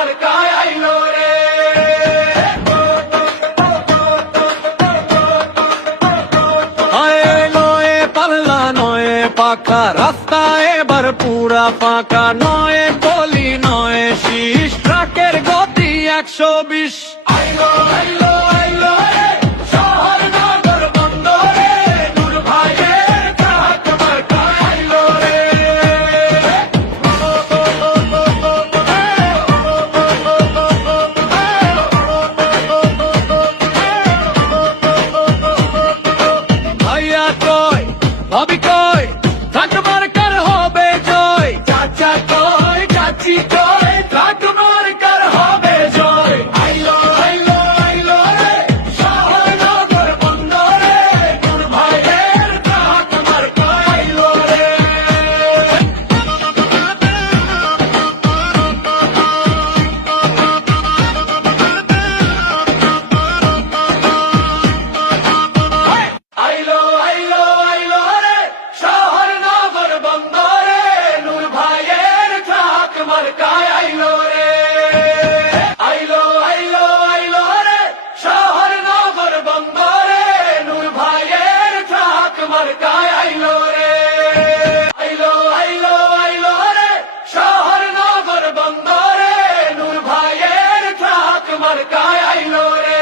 মার্কায় নয়ে পাল্লা নয়ে, পাকা রাস্তায় বার পুরা ফাঁকা নয়ে গলি নয়ে, শীষ ট্রাকের গতি একশো বিশ। ভাবি কয় ট্রাক কার হবে জয়। চাচা কয় চাচি কয় মার্কায় আইলো রে। আইলো আইলো আইলো রে। শহর, নগর, বন্দরে নূর ভাইয়ের ট্রাক মার্কায় আইলো রে। আইলো আইলো আইলো রে। শহর, নগর, বন্দরে নূর ভাইয়ের ট্রাক রে।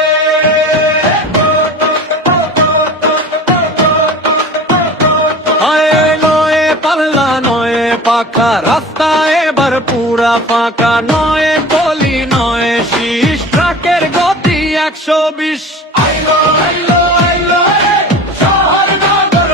রাস্তা এবার পুরা ফাঁকা নয় বলি নয় শীষ ট্রাকের গতি একশো বিশ। আইলো আইলো আইলো রে, শহর নগর